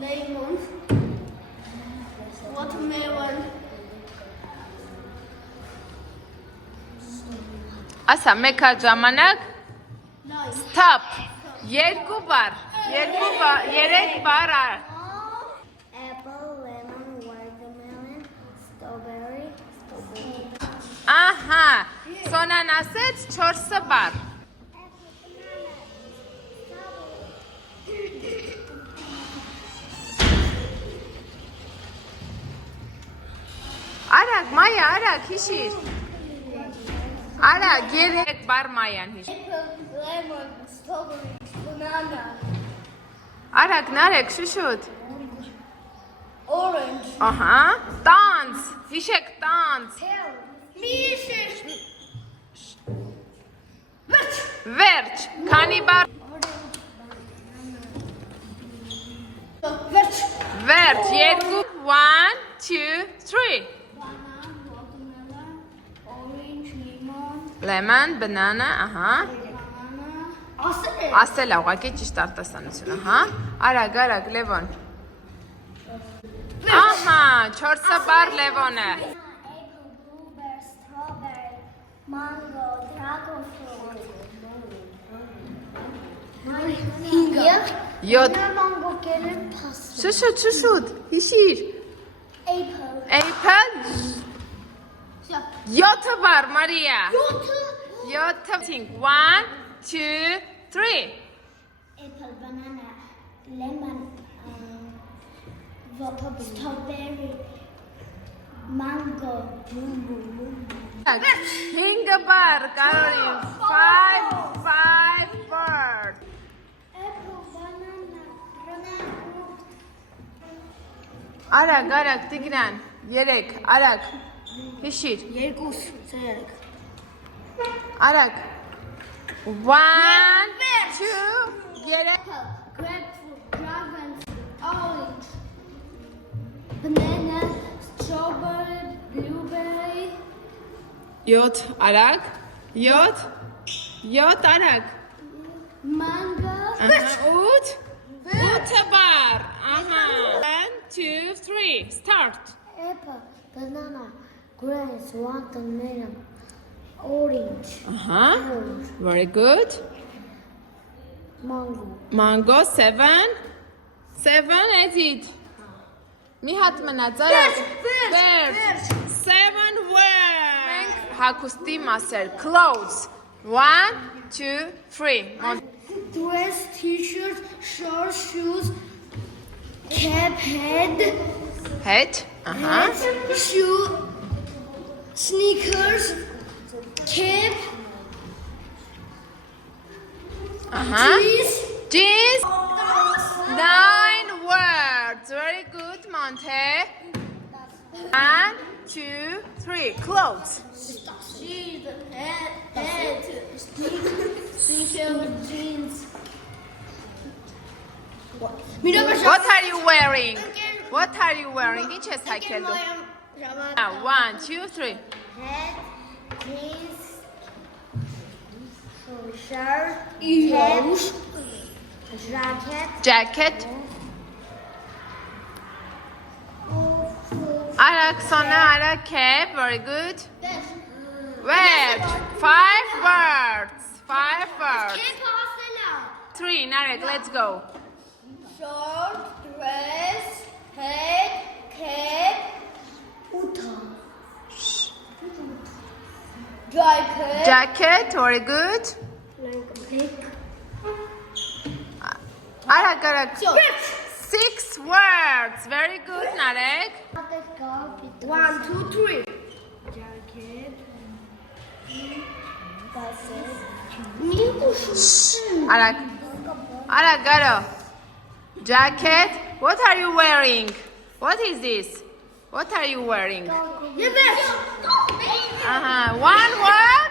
Lemon. Watermelon. Ասա, մեկ հատ ժամանակ Nice. Stop. Երկու բառ, երեք բառ ար։ Apple, lemon, watermelon, strawberry. Ահա, Սոնան ասեց 4 բառ։ Արագ, Մայա, արագ, հիշիր։ Արագ, երեք բառ Մայան հիշիր։ Apple, lemon, strawberry, banana, Արագ, նարեկ, շուշուտ։ orange. Ահա, տանց, հիշեք տանց։ Mission. Վերջ, քանի բառ։ Վերջ, երկու, 1, 2, 3։ Banana, watermelon, orange, lemon, Lemon, banana, ահա։ banana. Ասել է ուղղակի ճիշտ արտասանությունը, հա։ Արագ, արագ, Լևոն։ Ահա, 4 բառ Լևոնը։ Apple, blueberry, strawberry, mango, dragon fruit. Յոթ։ Mango gelir pas. Շուշուտ, շուշուտ, հիշիր։ Apple. Apple, 7 բառ Մարիա։ 7, 1, 2, 3։ Apple, banana, lemon, strawberry, mango. 5 բառ Կարոլին, 5 words։ Apple, banana, fruit. Արագ, արագ, Տիգրան, 3, արագ, հիշիր, Երկուս, ցերկ. արագ, 1, 2, 3, Apple, grapefruit, dragon fruit, orange, banana, strawberry, blueberry, 7, արագ, 7, արագ, mango. 8 բառ, ահա, 1, 2, 3, start, Apple, banana, grapes, watermelon, orange, ահա, very good, mango. mango, 7, edit, մի հատ մնաց, արագ, վերջ, 7 words, մենք հագուստի մասեր, clothes, 1, 2, 3, Dress, t-shirt, shorts, shoes, cap, head, հետ, ահա, shoe, sneakers, cap, ահա, jeans, 9 words, very good, Monte, 1, 2, 3, clothes, shoes, head, sneakers, jeans. what are you wearing, ինչ ես հայքել դու, 1, 2, 3, Head, jeans, shirt, cap, jacket, արագ, Սոնա, արագ, cap, very good, վերջ, 5 words, 3, նարեկ, let's go, short, dress, head, cap, jacket, jacket, very good, արագ, 6 words, very good, նարեկ, 1, 2, 3. Jacket. արագ, գարո, jacket, what are you wearing, what is this, what are you wearing, ահա, 1 word,